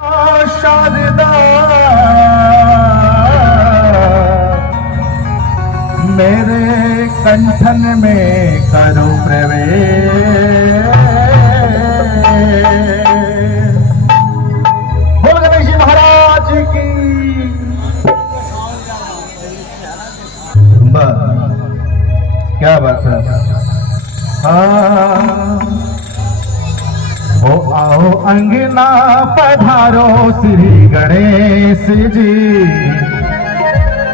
शारदा मेरे कंठन में करो प्रवेश। बोल गणेश जी महाराज की। बस क्या बात है। हाँ हो आओ अंगना पधारो श्री गणेश जी।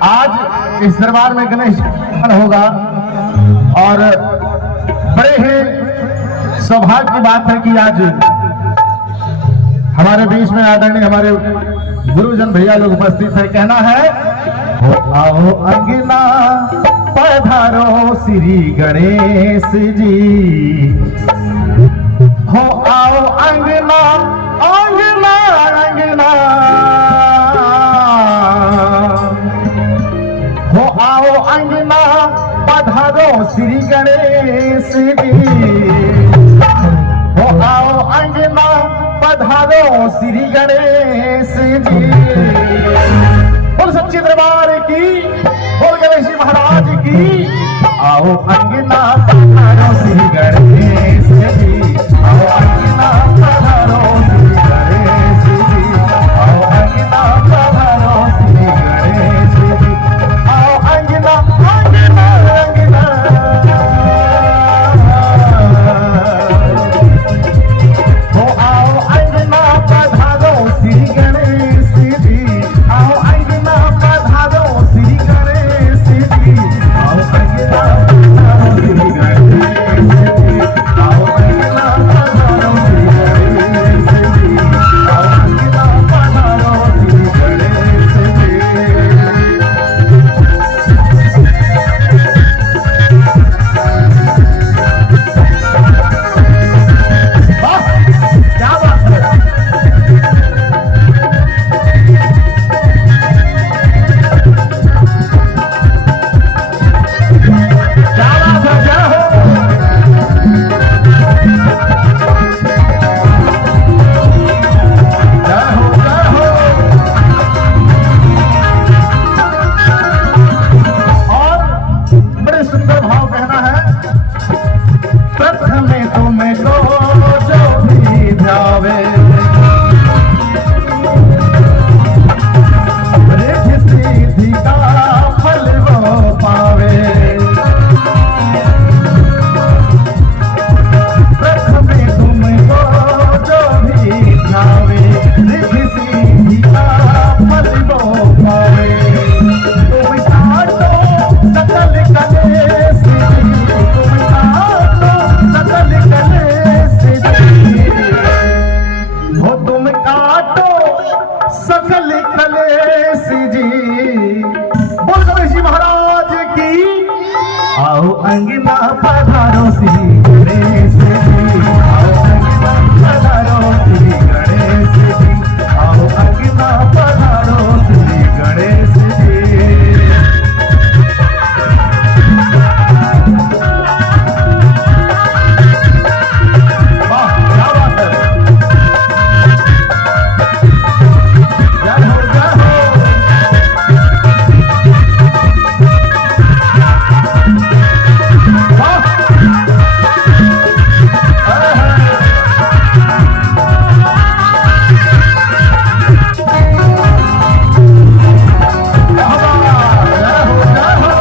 आज इस दरबार में गणेश होगा और बड़े ही सौभाग्य की बात है कि आज हमारे बीच में आदरणीय हमारे गुरुजन भैया लोग उपस्थित है। कहना है हो आओ अंगना पधारो श्री गणेश जी। हो आओ अंगना अंगना अंगना हो आओ अंगना पधारो श्री गणेश जी। हो आओ अंगना पधारो श्री गणेश जी। बोल सच्चे दरबार की, बोल गणेश जी महाराज की। आओ अंगना पधारो श्री गणेश जी। आओ अंगना पधारो श्री गणेश जी। आओ अंगना पधारो श्री गणेश जी। आओ अंगना अंगना अंगना हो आओ अंगना पधारो श्री गणेश जी। आओ अंगना पधारो श्री गणेश जी। आओ अंगना पधारो श्री गणेश जी। आओ अंगना पधारो श्री गणेश जी। आओ अंगना पधारो श्री गणेश जी। वाह क्या बात है। क्या बात है। जय हो जय हो जय हो। और बड़े सुंदर भाव कहना है। प्रथम तुमको जो भी ध्यावे रिद्धि सिद्धि का फल वो पावे। प्रथम तुमको जो भी ध्यावे रिद्धि सिद्धि का फल वो पावे। तुम काटो सकल कलेश जी। तुम काटो सकल कलेश जी। हो तुम काटो सकल कलेश जी। बोल गणेश जी महाराज की। आओ अंगना पधारो श्री गणेश जी। आओ अंगना पधारो श्री गणेश जी। आओ अंगना पधारो श्री गणेश जी। वाह क्या बात है। जय हो जय हो। वाह क्या बात। जय हो जय हो।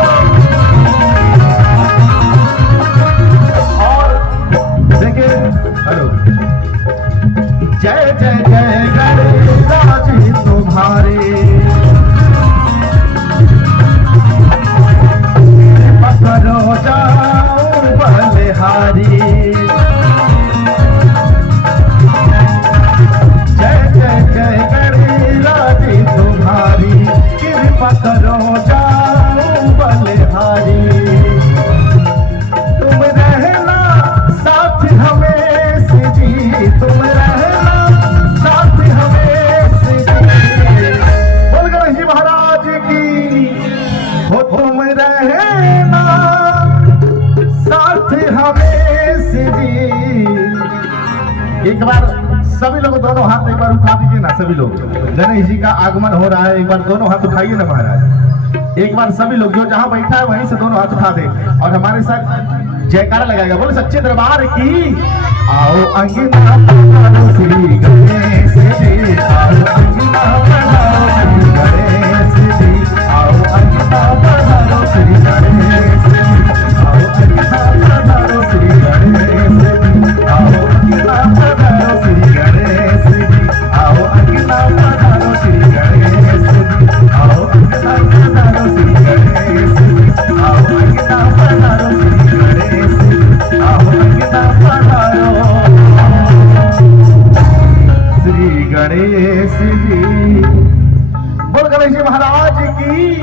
और देखिए हेलो। जय जय जय गणेश जी तुम्हारे। पकड़ो जाओ बलिहारी। जय जय जय गणेश जी तुम्हारी। कृपा करो जाओ बलिहारी। तुम रहना साथ हमेश जी। तुम रहना साथ हमेश जी। बोल गणेश जी महाराज की। हो तुम रहना साथ हमेश जी। एक बार सभी लोग दोनों हाथ एक बार उठा दीजिए। ना सभी लोग, गणेश जी का आगमन हो रहा है। एक बार दोनों हाथ उठाइए ना महाराज, एक बार सभी लोग जो जहां बैठा है वहीं से दोनों हाथ उठा दे और हमारे साथ जयकारा लगाएगा। बोले सच्चे दरबार की। आओ अंगना पधारो श्री गणेश जी, आओ अंगना पधारो श्री गणेश जी, आओ अंगना पधारो श्री गणेश जी, आओ अंगना पधारो श्री गणेश जी, आओ अंगना पधारो श्री गणेश जी, आओ अंगना पधारो श्री गणेश जी, आओ अंगना पधारो श्री गणेश जी, आओ अंगना पधारो श्री गणेश जी, आओ अंगना पधारो श्री गणेश जी। बोल गणेश जी महाराज की।